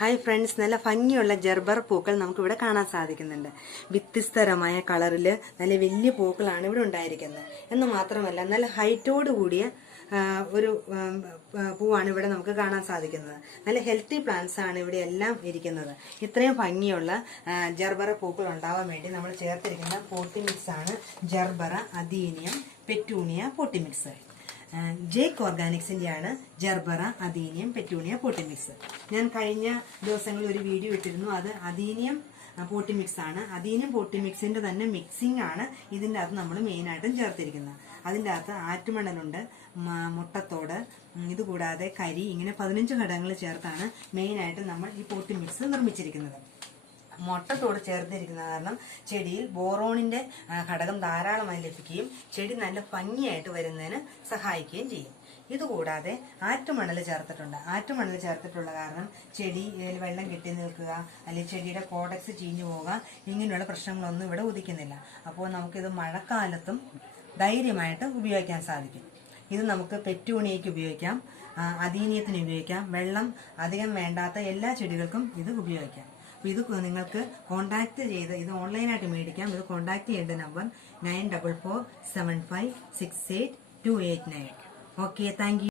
Hi friends, നല്ല ഭംഗിയുള്ള Gerber പൂക്കൾ നമുക്കിവിടെ കാണാൻ സാധിക്കുന്നുണ്ട്. വ്യത്യസ്തരമായ കളറിൽ നല്ല വലിയ പൂക്കളാണ് ഇവിടെ ഉണ്ടായിരിക്കുന്നത്. എന്ന് മാത്രമല്ല നല്ല ഹൈറ്റോട് കൂടിയ ഒരു പൂവാണ് ഇവിടെ നമുക്ക് കാണാൻ സാധിക്കുന്നത്. നല്ല ഹെൽത്തി പ്ലാന്റ്സ് ആണ് ഇവിടെ എല്ലാം ഇരിക്കുന്നത്. ഇത്രയും ഭംഗിയുള്ള ജർബറ പൂക്കൾ ഉണ്ടാവാൻ വേണ്ടി നമ്മൾ ചേർത്തിരിക്കുന്ന പോട്ടി മിക്സ് ആണ് gerbera, adenium, petunia potting mix. Jake ഓർഗാനിക്സിന്റെ ആണ് gerbera, adenium, petunia potting mix. ഞാൻ കഴിഞ്ഞ ദിവസങ്ങളിൽ ഒരു വീഡിയോ ഇട്ടിരുന്നു. അത് അദീനിയം പോട്ടി മിക്സ് ആണ്. അദീനിയം പോട്ടി മിക്സിന്റെ തന്നെ മിക്സിംഗ് ആണ് ഇതിന്റെ അകത്ത് നമ്മൾ മെയിനായിട്ടും ചേർത്തിരിക്കുന്നത്. അതിൻ്റെ അകത്ത് ആറ്റുമണലുണ്ട്, മുട്ടത്തോട്, ഇതുകൂടാതെ കരി, ഇങ്ങനെ 15 ഘടകങ്ങൾ ചേർത്താണ് മെയിനായിട്ട് നമ്മൾ ഈ പോട്ടി മിക്സ് നിർമ്മിച്ചിരിക്കുന്നത്. മുട്ടത്തോട് ചേർത്തിരിക്കുന്ന കാരണം ചെടിയിൽ ബോറോണിന്റെ ഘടകം ധാരാളമായി ലഭിക്കുകയും ചെടി നല്ല ഭംഗിയായിട്ട് വരുന്നതിന് സഹായിക്കുകയും ചെയ്യും. ഇതുകൂടാതെ ആറ്റുമണൽ ചേർത്തിട്ടുണ്ട്. ആറ്റുമണൽ ചേർത്തിട്ടുള്ള കാരണം ചെടി വെള്ളം കെട്ടി നിൽക്കുക, അല്ലെങ്കിൽ ചെടിയുടെ കോഡക്സ് ചീഞ്ഞു പോവുക, ഇങ്ങനെയുള്ള പ്രശ്നങ്ങളൊന്നും ഇവിടെ ഉദിക്കുന്നില്ല. അപ്പോൾ നമുക്കിത് മഴക്കാലത്തും ധൈര്യമായിട്ട് ഉപയോഗിക്കാൻ സാധിക്കും. ഇത് നമുക്ക് പെറ്റൂണിയയ്ക്ക് ഉപയോഗിക്കാം, അദീനിയത്തിന് ഉപയോഗിക്കാം, വെള്ളം അധികം വേണ്ടാത്ത എല്ലാ ചെടികൾക്കും ഇത് ഉപയോഗിക്കാം. ഇത് നിങ്ങൾക്ക് കോൺടാക്ട് ചെയ്ത് ഇത് ഓൺലൈനായിട്ട് മേടിക്കാം. ഇത് കോൺടാക്ട് ചെയ്യേണ്ട നമ്പർ 9447568289. Okay, thank you.